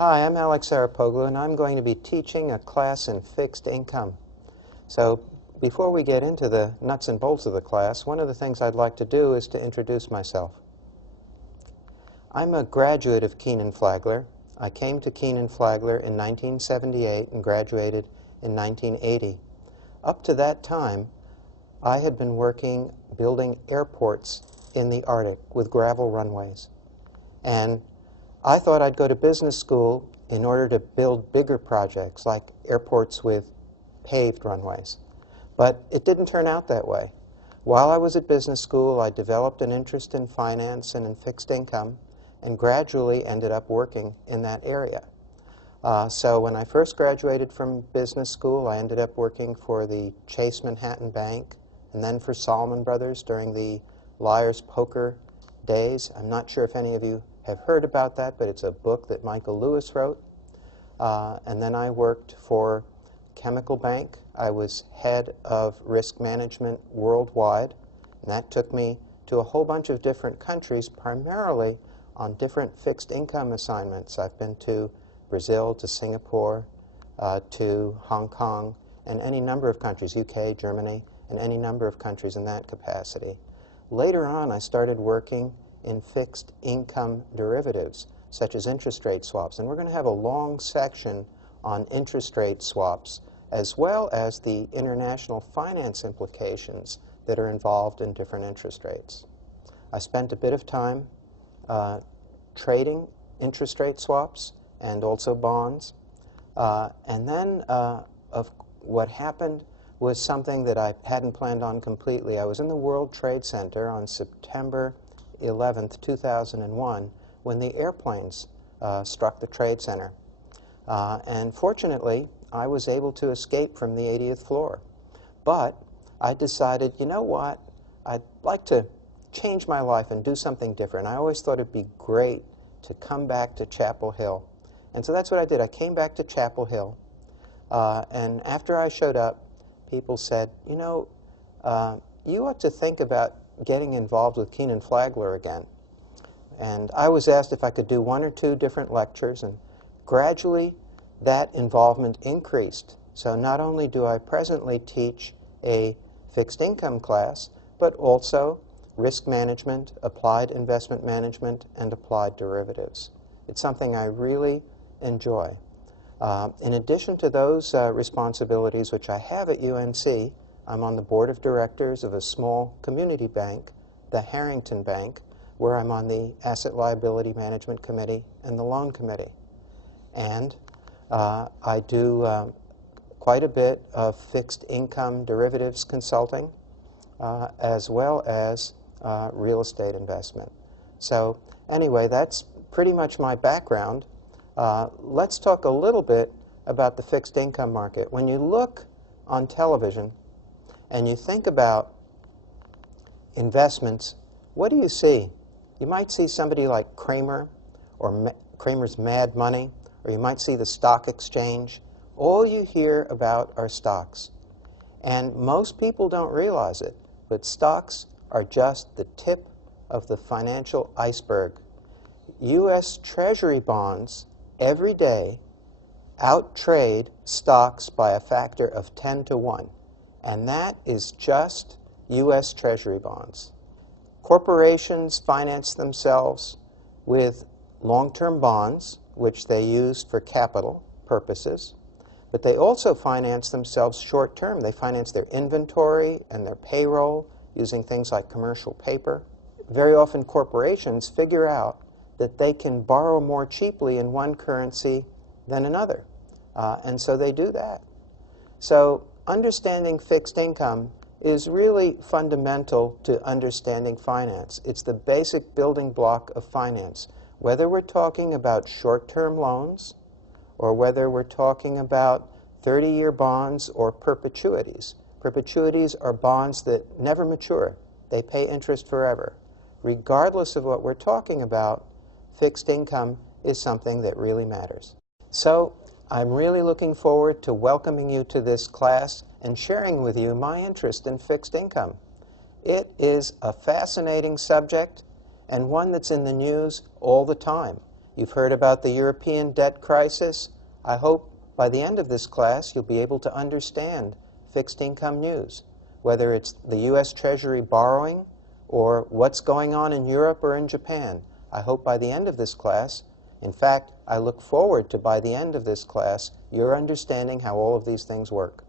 Hi, I'm Alexander Arapoglu, and I'm going to be teaching a class in fixed income. So before we get into the nuts and bolts of the class, one of the things I'd like to do is to introduce myself. I'm a graduate of Kenan Flagler. I came to Kenan Flagler in 1978 and graduated in 1980. Up to that time, I had been working building airports in the Arctic with gravel runways. And I thought I'd go to business school in order to build bigger projects like airports with paved runways. But it didn't turn out that way. While I was at business school, I developed an interest in finance and in fixed income and gradually ended up working in that area. So when I first graduated from business school, I ended up working for the Chase Manhattan Bank and then for Salomon Brothers during the Liar's Poker days. I'm not sure if any of you have heard about that, but it's a book that Michael Lewis wrote. And then I worked for Chemical Bank. I was head of risk management worldwide, and that took me to a whole bunch of different countries, primarily on different fixed income assignments. I've been to Brazil, to Singapore, to Hong Kong, and any number of countries, UK, Germany, and any number of countries in that capacity. Later on, I started working in fixed income derivatives, such as interest rate swaps. And we're going to have a long section on interest rate swaps, as well as the international finance implications that are involved in different interest rates. I spent a bit of time trading interest rate swaps and also bonds. And then what happened was something that I hadn't planned on completely. I was in the World Trade Center on September 11th, 2001, when the airplanes struck the Trade Center. And fortunately, I was able to escape from the 80th floor. But I decided, you know what, I'd like to change my life and do something different. I always thought it'd be great to come back to Chapel Hill. And so that's what I did. I came back to Chapel Hill. And after I showed up, people said, you know, you ought to think about getting involved with Kenan Flagler again. And I was asked if I could do one or two different lectures, and gradually that involvement increased. So not only do I presently teach a fixed income class, but also risk management, applied investment management, and applied derivatives. It's something I really enjoy. In addition to those responsibilities which I have at UNC, I'm on the board of directors of a small community bank, the Harrington Bank, where I'm on the Asset Liability Management Committee and the Loan Committee. And I do quite a bit of fixed income derivatives consulting, as well as real estate investment. So anyway, that's pretty much my background. Let's talk a little bit about the fixed income market. When you look on television and you think about investments, what do you see? You might see somebody like Kramer or Kramer's Mad Money, or you might see the stock exchange. All you hear about are stocks. And most people don't realize it, but stocks are just the tip of the financial iceberg. U.S. Treasury bonds every day outtrade stocks by a factor of 10 to 1. And that is just U.S. Treasury bonds. Corporations finance themselves with long-term bonds, which they use for capital purposes, but they also finance themselves short-term. They finance their inventory and their payroll using things like commercial paper. Very often corporations figure out that they can borrow more cheaply in one currency than another, and so they do that. So understanding fixed income is really fundamental to understanding finance. It's the basic building block of finance. Whether we're talking about short-term loans or whether we're talking about 30-year bonds or perpetuities. Perpetuities are bonds that never mature. They pay interest forever. Regardless of what we're talking about, fixed income is something that really matters. So I'm really looking forward to welcoming you to this class and sharing with you my interest in fixed income. It is a fascinating subject and one that's in the news all the time. You've heard about the European debt crisis. I hope by the end of this class you'll be able to understand fixed income news, whether it's the U.S. Treasury borrowing or what's going on in Europe or in Japan. I hope by the end of this class, in fact, I look forward to by the end of this class, you're understanding how all of these things work.